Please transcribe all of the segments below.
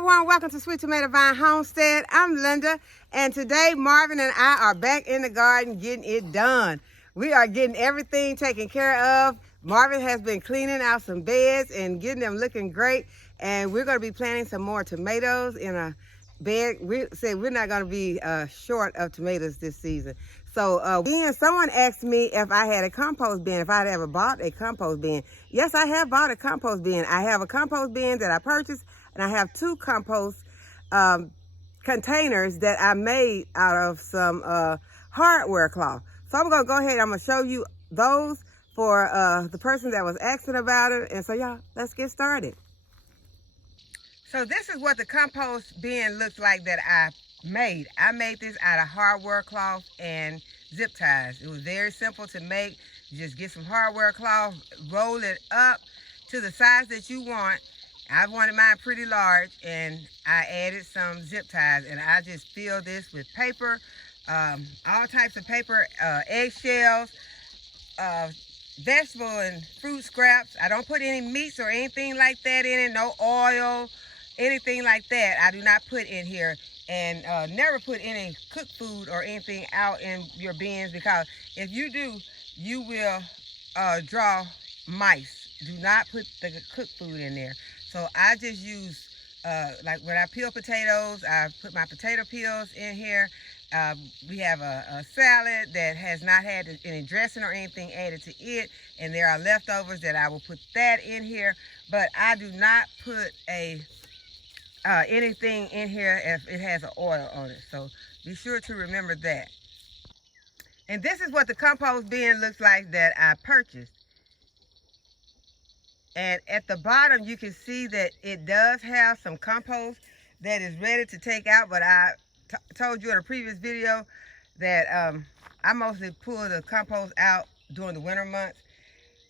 everyone, welcome to Sweet Tomato Vine Homestead. I'm Linda, and today Marvin and I are back in the garden getting it done. We are getting everything taken care of. Marvin has been cleaning out some beds and getting them looking great, and we're going to be planting some more tomatoes in a bed. We said we're not going to be short of tomatoes this season. So someone asked me if I had a compost bin, if I'd ever bought a compost bin. Yes, I have bought a compost bin. I have a compost bin that I purchased, and I have two compost containers that I made out of some hardware cloth. So I'm going to go ahead. I'm going to show you those for the person that was asking about it. And so y'all, let's get started. So this is what the compost bin looks like that I made. I made this out of hardware cloth and zip ties. It was very simple to make. You just get some hardware cloth, roll it up to the size that you want. I wanted mine pretty large, and I added some zip ties, and I just filled this with paper, all types of paper, eggshells, vegetable and fruit scraps. I don't put any meats or anything like that in it, no oil, anything like that I do not put in here. And never put any cooked food or anything out in your bins, because if you do, you will draw mice. Do not put the cooked food in there. So I just use, like when I peel potatoes, I put my potato peels in here. We have a salad that has not had any dressing or anything added to it, and there are leftovers that I will put that in here. But I do not put anything in here if it has an oil on it. So be sure to remember that. And this is what the compost bin looks like that I purchased. And at the bottom, you can see that it does have some compost that is ready to take out. But I told you in a previous video that I mostly pull the compost out during the winter months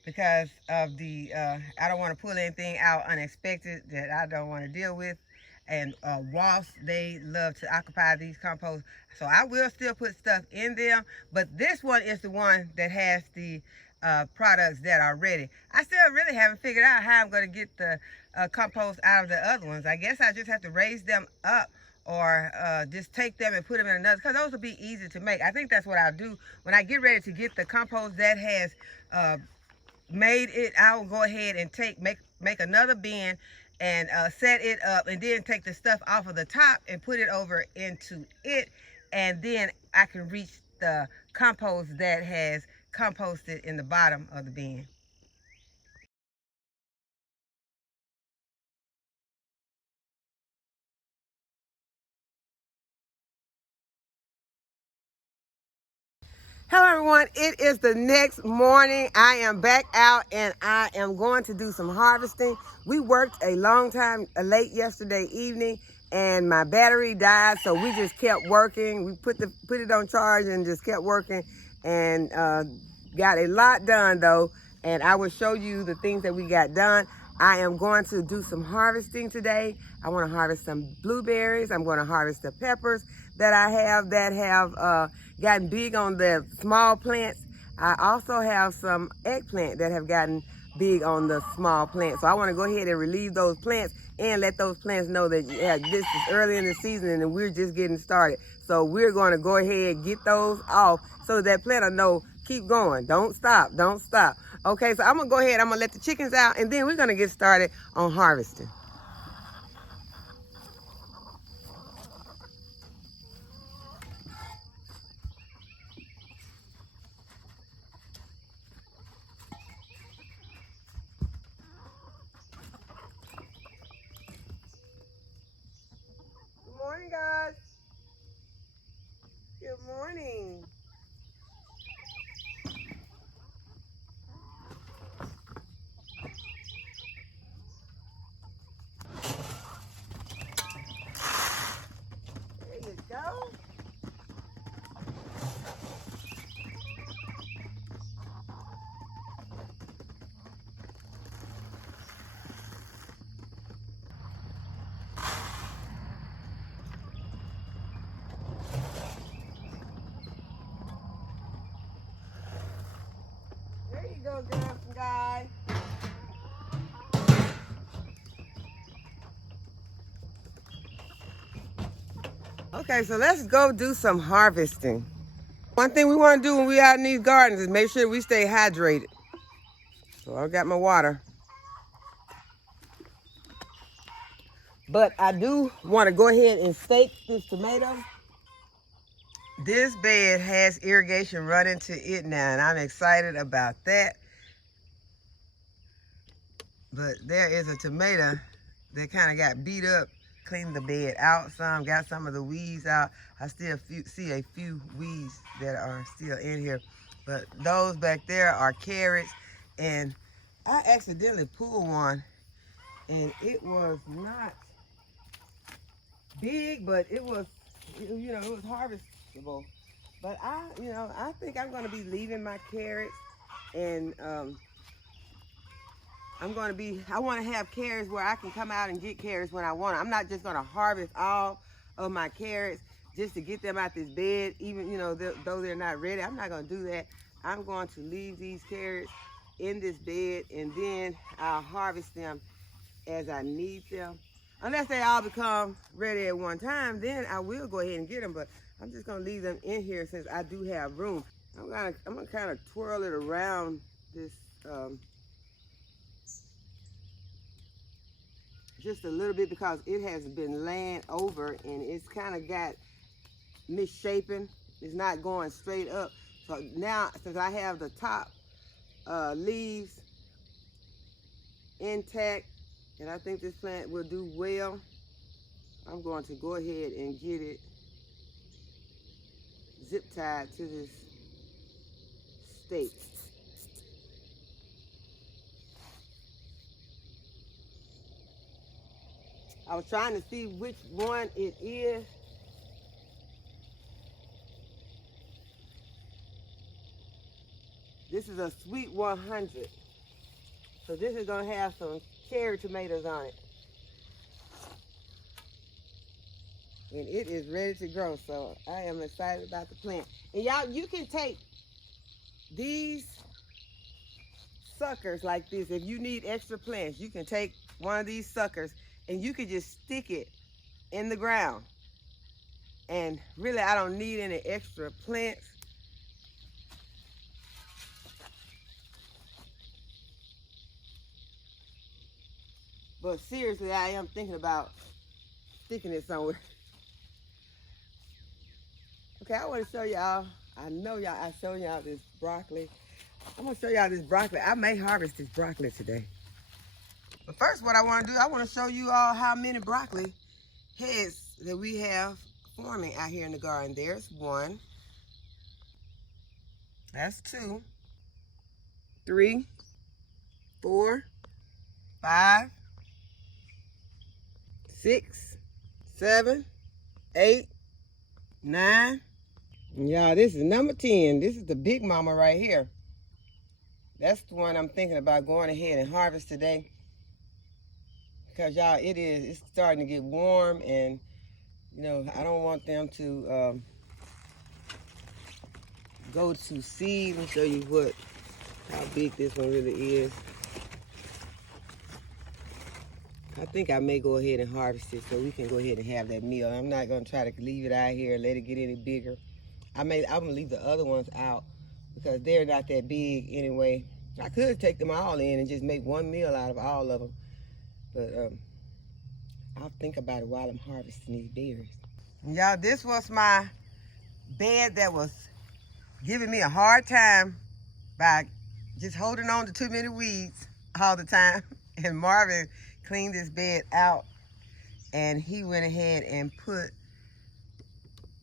because of the, I don't want to pull anything out unexpected that I don't want to deal with. And wasps, they love to occupy these composts. So I will still put stuff in them, but this one is the one that has the products that are ready. I still really haven't figured out how I'm going to get the compost out of the other ones. I guess I just have to raise them up, or just take them and put them in another, because those will be easy to make. I think that's what I'll do when I get ready to get the compost that has made it. I will go ahead and make another bin and set it up, and then take the stuff off of the top and put it over into it, and then I can reach the compost that has composted in the bottom of the bin. Hello everyone, it is the next morning. I am back out and I am going to do some harvesting. We worked a long time late yesterday evening, and my battery died, so we just kept working. We put it on charge and just kept working, and got a lot done though, and I will show you the things that we got done. I am going to do some harvesting today. I want to harvest some blueberries. I'm going to harvest the peppers that I have that have gotten big on the small plants. I also have some eggplant that have gotten big on the small plants. So I want to go ahead and relieve those plants and let those plants know that, yeah, this is early in the season and we're just getting started. So we're going to go ahead and get those off so that plant will know, keep going, don't stop, don't stop. Okay, so I'm going to go ahead, I'm going to let the chickens out, and then we're going to get started on harvesting. Good morning, guys. Good morning. Okay, so let's go do some harvesting. One thing we want to do when we out in these gardens is make sure we stay hydrated. So I got my water. But I do want to go ahead and stake this tomato. This bed has irrigation running to it now, and I'm excited about that. But there is a tomato that kind of got beat up. Cleaned the bed out some, got some of the weeds out. I still see a few weeds that are still in here. But those back there are carrots. And I accidentally pulled one, and it was not big, but it was, you know, it was harvestable. But I think I'm going to be leaving my carrots, and I want to have carrots where I can come out and get carrots when I want them. I'm not just going to harvest all of my carrots just to get them out this bed, even, you know, though they're not ready. I'm not going to do that. I'm going to leave these carrots in this bed, and then I'll harvest them as I need them. Unless they all become ready at one time, then I will go ahead and get them, but I'm just going to leave them in here since I do have room. I'm going to kind of twirl it around this just a little bit because it has been laying over and it's kind of got misshapen. It's not going straight up. So now, since I have the top leaves intact, and I think this plant will do well, I'm going to go ahead and get it zip tied to this stake. I was trying to see which one it is. This is a Sweet 100. So this is going to have some cherry tomatoes on it. And it is ready to grow, so I am excited about the plant. And y'all, you can take these suckers like this. If you need extra plants, you can take one of these suckers and you can just stick it in the ground. And really, I don't need any extra plants. But seriously, I am thinking about sticking it somewhere. Okay, I want to show y'all. I showed y'all this broccoli. I'm going to show y'all this broccoli. I may harvest this broccoli today. But first, what I want to do, I want to show you all how many broccoli heads that we have forming out here in the garden. There's one. That's two. 3, 4, 5, 6, 7, 8, 9. Y'all, this is number 10. This is the big mama right here. That's the one I'm thinking about going ahead and harvest today. Because y'all, it's starting to get warm, and you know, I don't want them to go to seed. Let me show you how big this one really is. I think I may go ahead and harvest it so we can go ahead and have that meal. I'm not gonna try to leave it out here and let it get any bigger. I'm gonna leave the other ones out because they're not that big anyway. I could take them all in and just make one meal out of all of them. But I'll think about it while I'm harvesting these berries. Y'all, this was my bed that was giving me a hard time by just holding on to too many weeds all the time. And Marvin cleaned this bed out, and he went ahead and put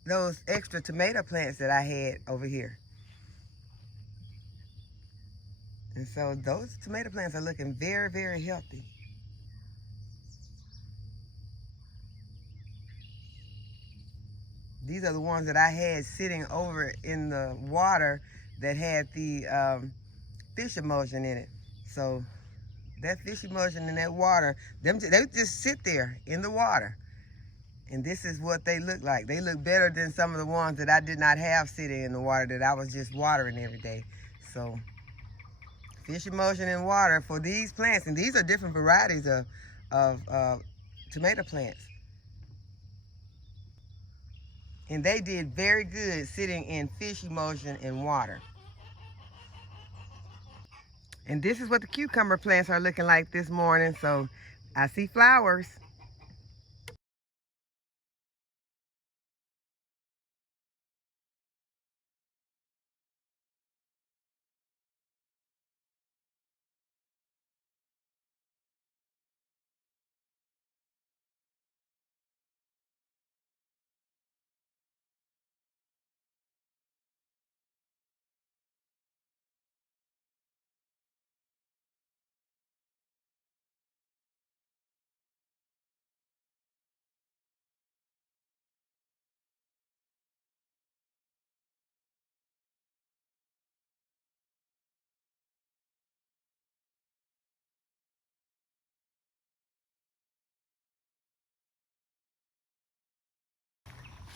those extra tomato plants that I had over here. And so those tomato plants are looking very, very healthy. These are the ones that I had sitting over in the water that had the fish emulsion in it. So that fish emulsion in that water, they just sit there in the water. And this is what they look like. They look better than some of the ones that I did not have sitting in the water that I was just watering every day. So fish emulsion in water for these plants. And these are different varieties of tomato plants. And they did very good sitting in fish emulsion and water. And this is what the cucumber plants are looking like this morning. So I see flowers.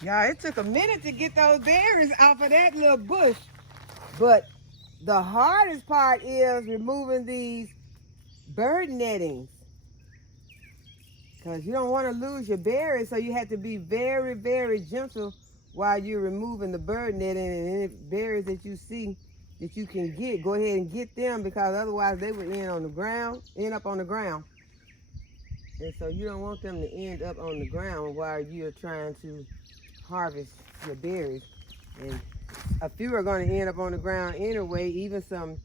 Y'all, it took a minute to get those berries off of that little bush. But the hardest part is removing these bird nettings. Because you don't want to lose your berries, so you have to be very, very gentle while you're removing the bird netting. And any berries that you see that you can get, go ahead and get them, because otherwise they would end up on the ground. And so you don't want them to end up on the ground while you're trying to harvest your berries. And a few are going to end up on the ground anyway, even some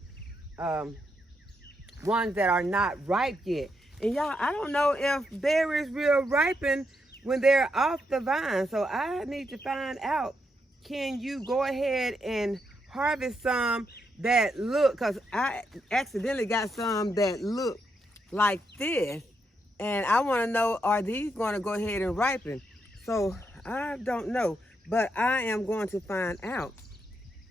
ones that are not ripe yet. And y'all, I don't know if berries will ripen when they're off the vine. So I need to find out, can you go ahead and harvest some that look, because I accidentally got some that look like this. And I want to know, are these going to go ahead and ripen? So I don't know, but I am going to find out.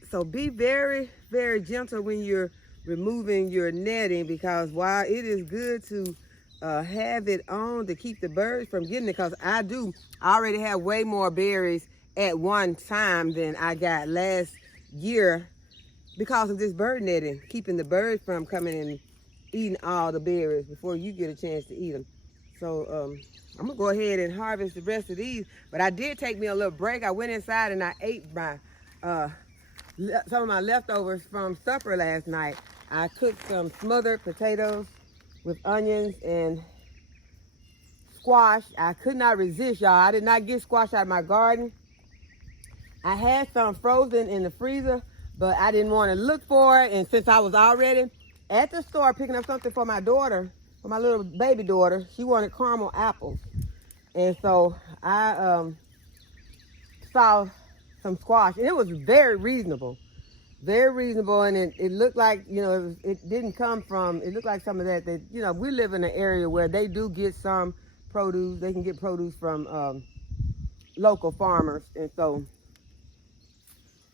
So be very, very gentle when you're removing your netting, because while it is good to have it on to keep the birds from getting it, because I already have way more berries at one time than I got last year because of this bird netting, keeping the birds from coming and eating all the berries before you get a chance to eat them. So I'm gonna go ahead and harvest the rest of these, but I did take me a little break. I went inside and I ate my some of my leftovers from supper last night. I cooked some smothered potatoes with onions and squash. I could not resist, y'all. I did not get squash out of my garden. I had some frozen in the freezer, but I didn't want to look for it. And since I was already at the store picking up something for my daughter, for my little baby daughter, she wanted caramel apples. And so I saw some squash, and it was very reasonable. Very reasonable, and it looked like, you know, it didn't come from, it looked like some of that, you know, we live in an area where they do get some produce. They can get produce from local farmers, and so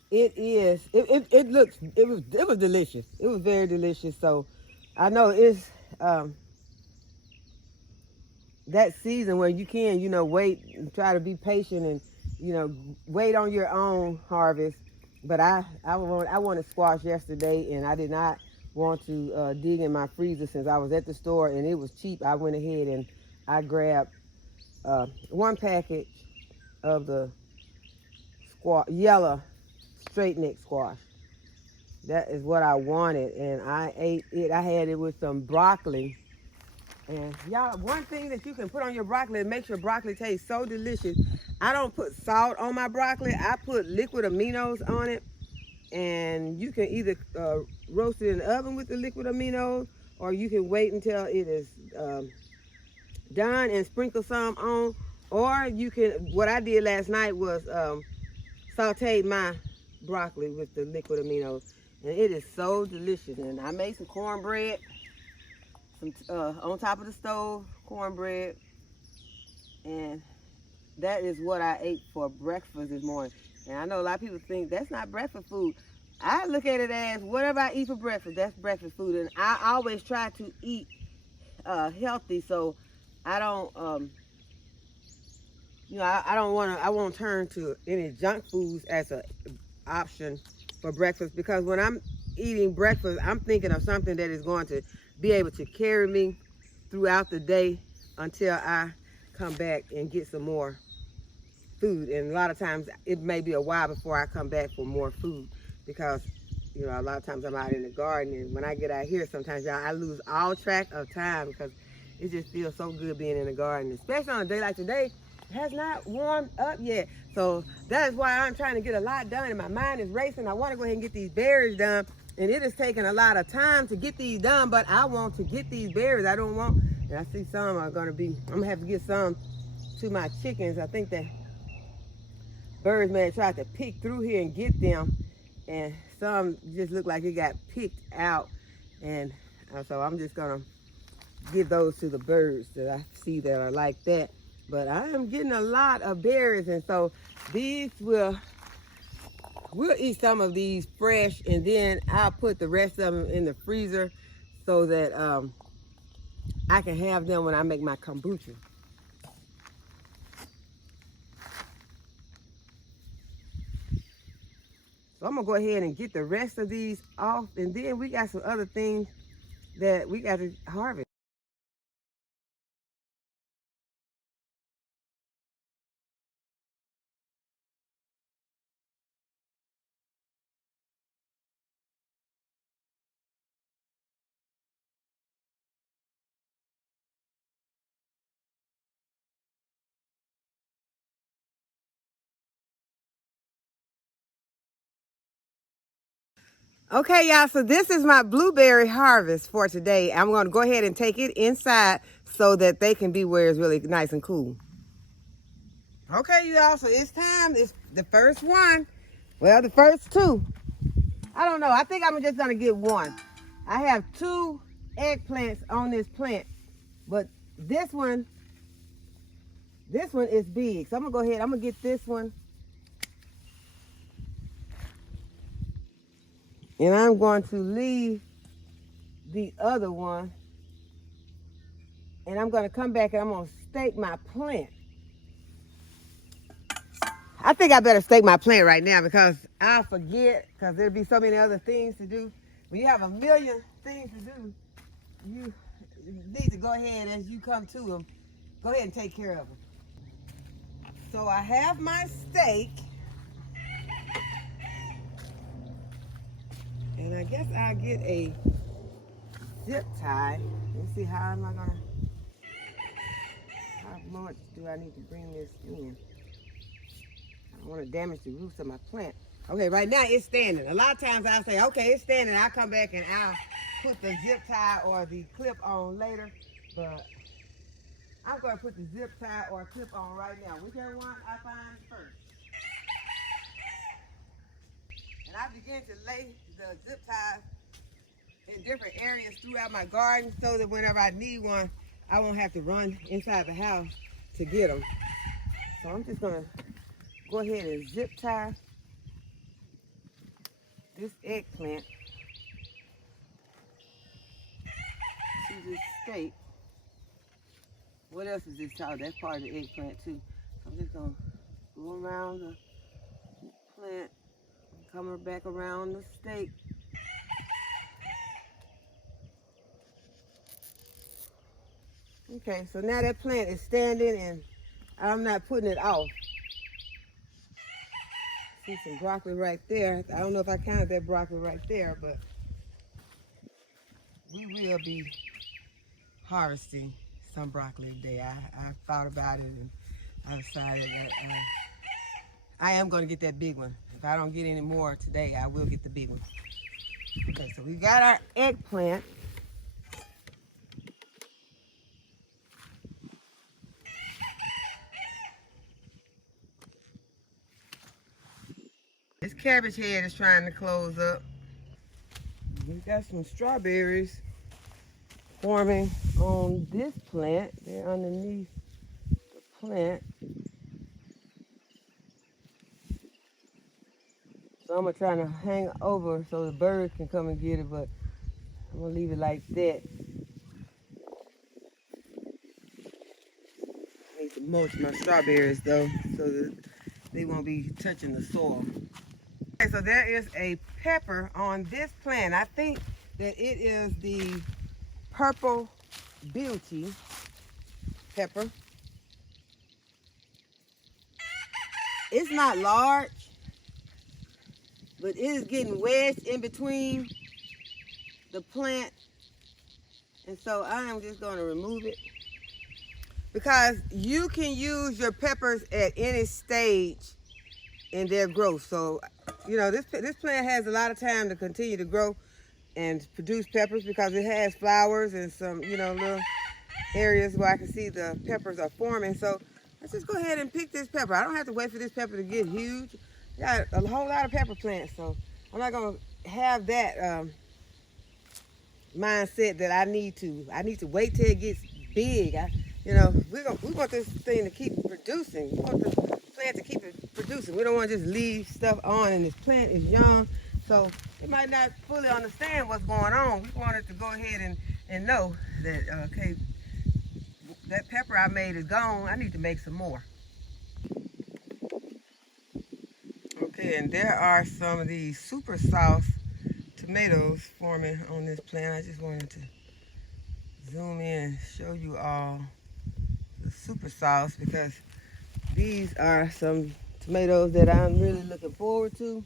it was delicious. It was very delicious. So I know it's that season where you can, you know, wait and try to be patient and, you know, wait on your own harvest. But I wanted squash yesterday, and I did not want to dig in my freezer since I was at the store and it was cheap. I went ahead and I grabbed one package of the yellow straight neck squash. That is what I wanted, and I ate it. I had it with some broccoli. And y'all, one thing that you can put on your broccoli, it makes your broccoli taste so delicious. I don't put salt on my broccoli. I put liquid aminos on it. And you can either roast it in the oven with the liquid aminos, or you can wait until it is done and sprinkle some on. Or you can, what I did last night was sauteed my broccoli with the liquid aminos. And it is so delicious. And I made some cornbread. On top of the stove, cornbread, and that is what I ate for breakfast this morning. And I know a lot of people think that's not breakfast food. I look at it as whatever I eat for breakfast, that's breakfast food. And I always try to eat healthy, so I don't, you know, I won't turn to any junk foods as an option for breakfast, because when I'm eating breakfast, I'm thinking of something that is going to be able to carry me throughout the day until I come back and get some more food. And a lot of times it may be a while before I come back for more food because, you know, a lot of times I'm out in the garden, and when I get out here, sometimes y'all, I lose all track of time because it just feels so good being in the garden, especially on a day like today. It has not warmed up yet. So that is why I'm trying to get a lot done, and my mind is racing. I want to go ahead and get these berries done, and it is taking a lot of time to get these done, but I want to get these berries. I don't want, and I see some are going to be, I'm going to have to get some to my chickens. I think that birds may have tried to pick through here and get them, and some just look like it got picked out, and so I'm just going to give those to the birds that I see that are like that. But I am getting a lot of berries, and so these we'll eat some of these fresh, and then I'll put the rest of them in the freezer so that I can have them when I make my kombucha. So I'm gonna go ahead and get the rest of these off, and then we got some other things that we got to harvest. Okay, y'all, so this is my blueberry harvest for today. I'm going to go ahead and take it inside so that they can be where it's really nice and cool. Okay, y'all, so it's time. It's the first one. Well, the first two. I don't know. I think I'm just going to get one. I have 2 eggplants on this plant, but this one is big. So I'm going to go ahead. I'm going to get this one. And I'm going to leave the other one. And I'm going to come back and I'm going to stake my plant. I think I better stake my plant right now because I'll forget, because there'll be so many other things to do. When you have a million things to do, you need to go ahead as you come to them. Go ahead and take care of them. So I have my stake. And I guess I'll get a zip tie. Let's see, how am I gonna, how much do I need to bring this in? I don't want to damage the roots of my plant. Okay, right now it's standing. A lot of times I'll say, okay, it's standing. I'll come back and I'll put the zip tie or the clip on later. But I'm going to put the zip tie or clip on right now, whichever one I find first. And I begin to lay the zip ties in different areas throughout my garden so that whenever I need one, I won't have to run inside the house to get them. So I'm just going to go ahead and zip tie this eggplant to this stake. What else is this child? That's part of the eggplant too. So I'm just going to go around the plant, come back around the stake. Okay, so now that plant is standing and I'm not putting it off. See some broccoli right there. I don't know if I counted that broccoli right there, but we will be harvesting some broccoli today. I thought about it and I decided that I am going to get that big one. If I don't get any more today, I will get the big one. Okay, so we got our eggplant. This cabbage head is trying to close up. We got some strawberries forming on this plant. They're underneath the plant. So I'm gonna try to hang over so the birds can come and get it, but I'm gonna leave it like that. I need to mulch my strawberries though, so that they won't be touching the soil. Okay, so there is a pepper on this plant. I think that it is the Purple Beauty pepper. It's not large, but it is getting wedged in between the plant. And so I am just going to remove it, because you can use your peppers at any stage in their growth. So, you know, this plant has a lot of time to continue to grow and produce peppers, because it has flowers and some, you know, little areas where I can see the peppers are forming. So let's just go ahead and pick this pepper. I don't have to wait for this pepper to get huge. Got a whole lot of pepper plants, so I'm not gonna have that mindset that I need to wait till it gets big. You know, we want this thing to keep producing. We want the plant to keep it producing. We don't want to just leave stuff on, and this plant is young, so it might not fully understand what's going on. We want it to go ahead and know that, okay, that pepper I made is gone. I need to make some more. Okay, and there are some of these super sauce tomatoes forming on this plant. I just wanted to zoom in and show you all the super sauce, because these are some tomatoes that I'm really looking forward to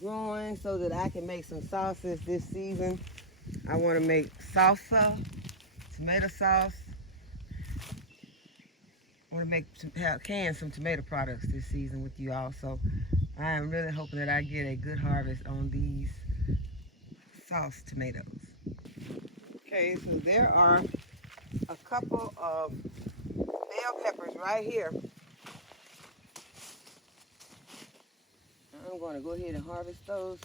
growing so that I can make some sauces this season. I want to make salsa, tomato sauce. I want to make some tomato products this season with you all. So I am really hoping that I get a good harvest on these sauce tomatoes. Okay, so there are a couple of bell peppers right here. I'm going to go ahead and harvest those.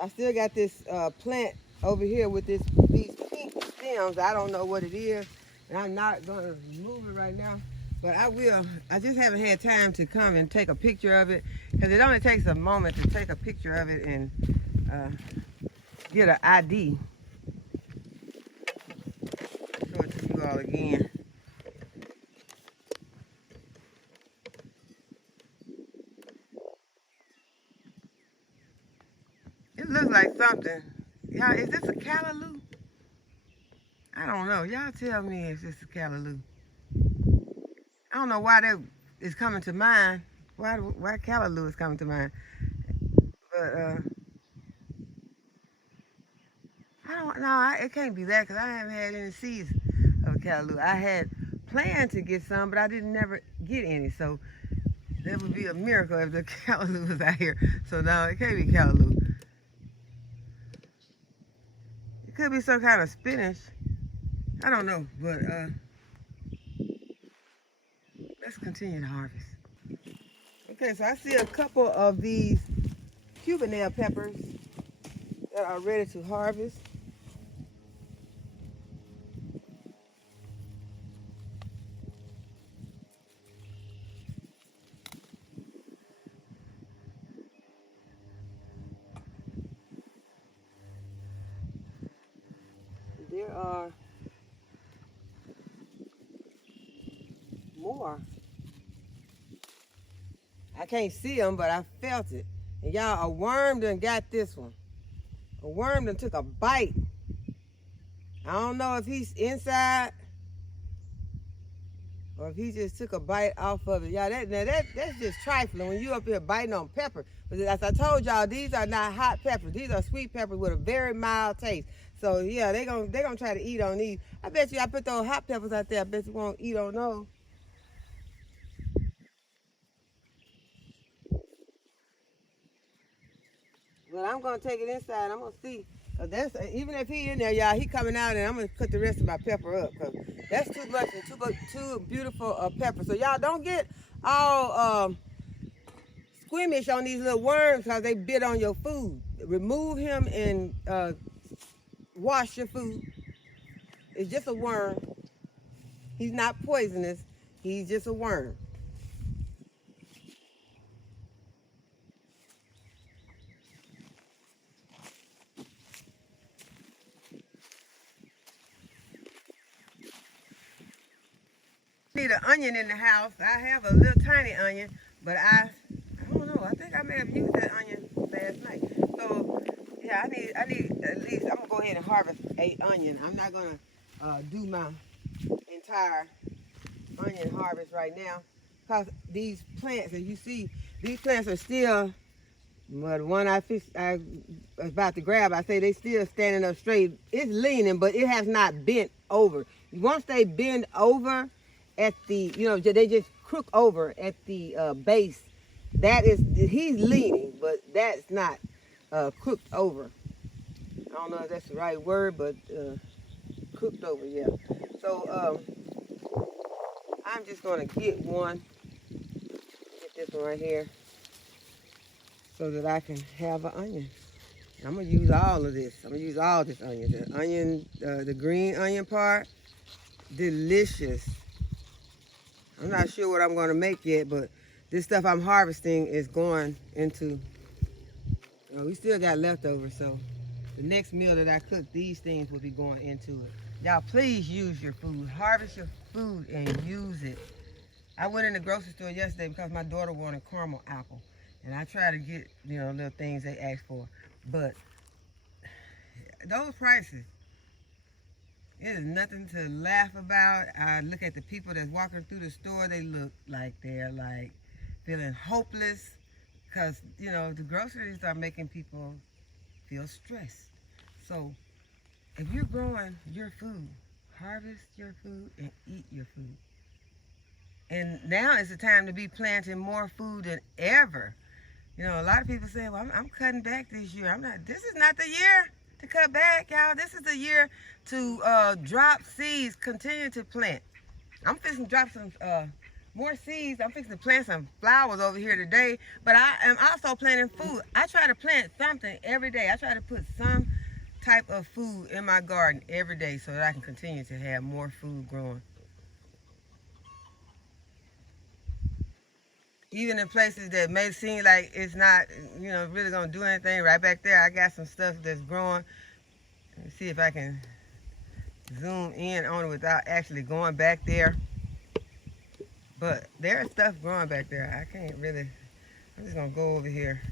I still got this plant over here with these pink stems. I don't know what it is, and I'm not going to remove it right now, but I will. I just haven't had time to come and take a picture of it, because it only takes a moment to take a picture of it and get an ID. Show it to you all again. It looks like something. Y'all, is this a callaloo? I don't know. Y'all tell me if this is a callaloo. I don't know why that is coming to mind. Why callaloo is coming to mind. But I don't know. It can't be that, because I haven't had any seeds of callaloo. I had planned to get some, but I didn't never get any. So that would be a miracle if the callaloo was out here. So no, it can't be callaloo. It could be some kind of spinach. I don't know, but let's continue to harvest. Okay, so I see a couple of these Cubanelle peppers that are ready to harvest. There are more. I can't see them, but I felt it. And y'all, a worm done got this one. A worm done took a bite. I don't know if he's inside or if he just took a bite off of it. Y'all, that's just trifling when you up here biting on pepper. But as I told y'all, these are not hot peppers. These are sweet peppers with a very mild taste. So yeah, they gonna try to eat on these. I bet you I put those hot peppers out there, I bet you won't eat on those. But I'm gonna take it inside. I'm gonna see. That's even if he in there, y'all, he coming out, and I'm gonna put the rest of my pepper up, because that's too much and too beautiful pepper. So y'all don't get all squeamish on these little worms, because they bit on your food. Remove him and wash your food. It's just a worm. He's not poisonous. He's just a worm. Need an onion in the house. I have a little tiny onion, but I don't know. I think I may have used that onion last night. So yeah, I need at least. I'm gonna go ahead and harvest 8 onion. I'm not gonna do my entire onion harvest right now because these plants, as you see, these plants are still. But the one I was about to grab, I say they still standing up straight. It's leaning, but it has not bent over. Once they bend over at the, they just crook over at the base. That is, he's leaning, but that's not crooked over. I don't know if that's the right word, but crooked over, yeah. So I'm just gonna get this one right here, so that I can have an onion. I'm gonna use all of this. I'm gonna use all this onion. The onion, the green onion part, delicious. I'm not sure what I'm gonna make yet, but this stuff I'm harvesting is going into, we still got leftovers, so the next meal that I cook, these things will be going into it. Y'all, please use your food. Harvest your food and use it. I went in the grocery store yesterday because my daughter wanted caramel apple. And I try to get, little things they ask for. But those prices, it is nothing to laugh about. I look at the people that's walking through the store. They look like they're like feeling hopeless because, the groceries are making people feel stressed. So if you're growing your food, harvest your food and eat your food. And now is the time to be planting more food than ever. A lot of people say, well, I'm cutting back this year. This is not the year to cut back, y'all. This is the year to drop seeds, continue to plant. I'm fixing to drop some more seeds. I'm fixing to plant some flowers over here today, but I am also planting food. I try to plant something every day. I try to put some type of food in my garden every day so that I can continue to have more food growing. Even in places that may seem like it's not, really gonna do anything, right back there, I got some stuff that's growing. Let me see if I can zoom in on it without actually going back there. But there's stuff growing back there. I can't really, I'm just gonna go over here.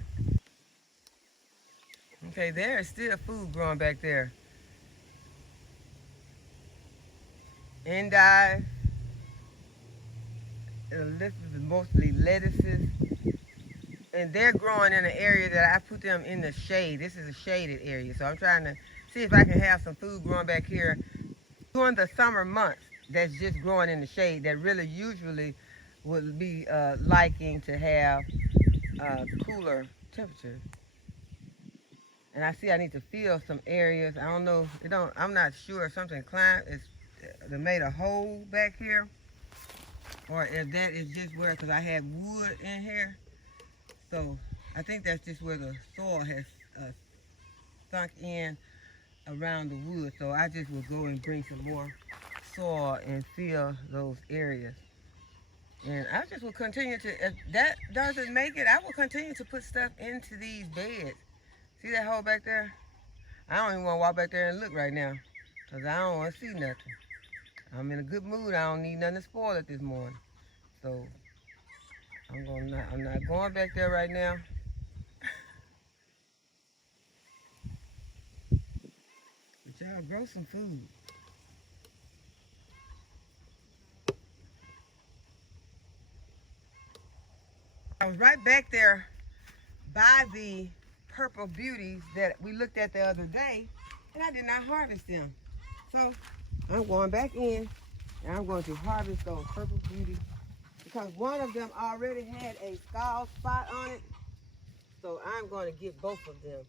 Okay, there is still food growing back there. Endive. This is mostly lettuces. And they're growing in an area that I put them in the shade. This is a shaded area. So I'm trying to see if I can have some food growing back here during the summer months that's just growing in the shade that really usually would be liking to have cooler temperatures. And I see I need to fill some areas. I don't know. I'm not sure if something they made a hole back here, or if that is just where, because I had wood in here. So I think that's just where the soil has sunk in around the wood. So I just will go and bring some more soil and fill those areas. And I just will continue to, if that doesn't make it, I will continue to put stuff into these beds. See that hole back there? I don't even want to walk back there and look right now because I don't want to see nothing. I'm in a good mood. I don't need nothing to spoil it this morning. So I'm not going back there right now. But y'all grow some food. I was right back there by the purple beauties that we looked at the other day, and I did not harvest them. So I'm going back in and I'm going to harvest those purple beauties because one of them already had a scald spot on it. So I'm going to get both of them.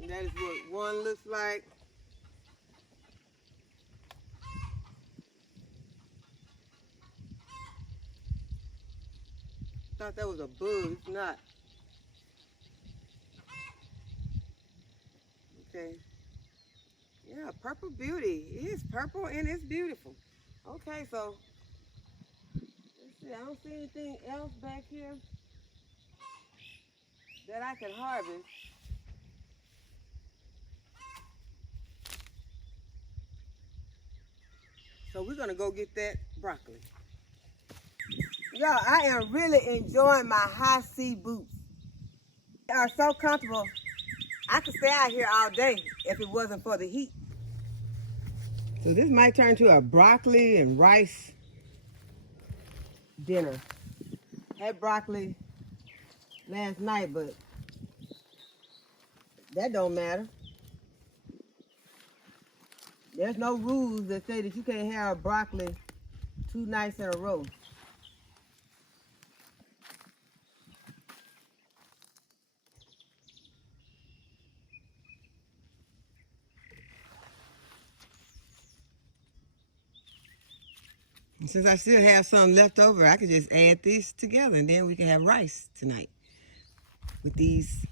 And that is what one looks like. Thought that was a bug. It's not. Okay. Yeah, purple beauty. It is purple and it's beautiful. Okay, so let's see. I don't see anything else back here that I can harvest. So we're gonna go get that broccoli. Y'all, I am really enjoying my high C boots. They are so comfortable. I could stay out here all day if it wasn't for the heat. So this might turn to a broccoli and rice dinner. Had broccoli last night, but that don't matter. There's no rules that say that you can't have broccoli 2 nights in a row. And since I still have some left over, I could just add these together and then we can have rice tonight with these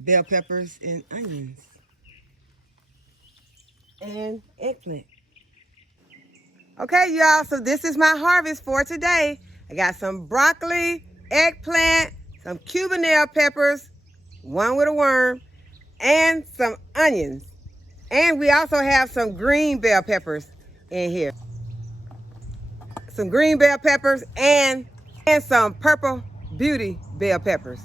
bell peppers and onions and eggplant. Okay, y'all, so this is my harvest for today. I got some broccoli, eggplant, some Cubanelle peppers, one with a worm, and some onions. And we also have some green bell peppers in here. Some green bell peppers and some purple beauty bell peppers.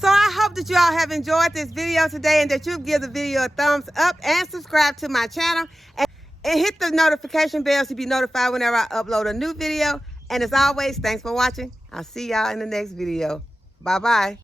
So I hope that you all have enjoyed this video today and that you give the video a thumbs up and subscribe to my channel and hit the notification bell to be notified whenever I upload a new video. And as always, thanks for watching. I'll see y'all in the next video. Bye-bye.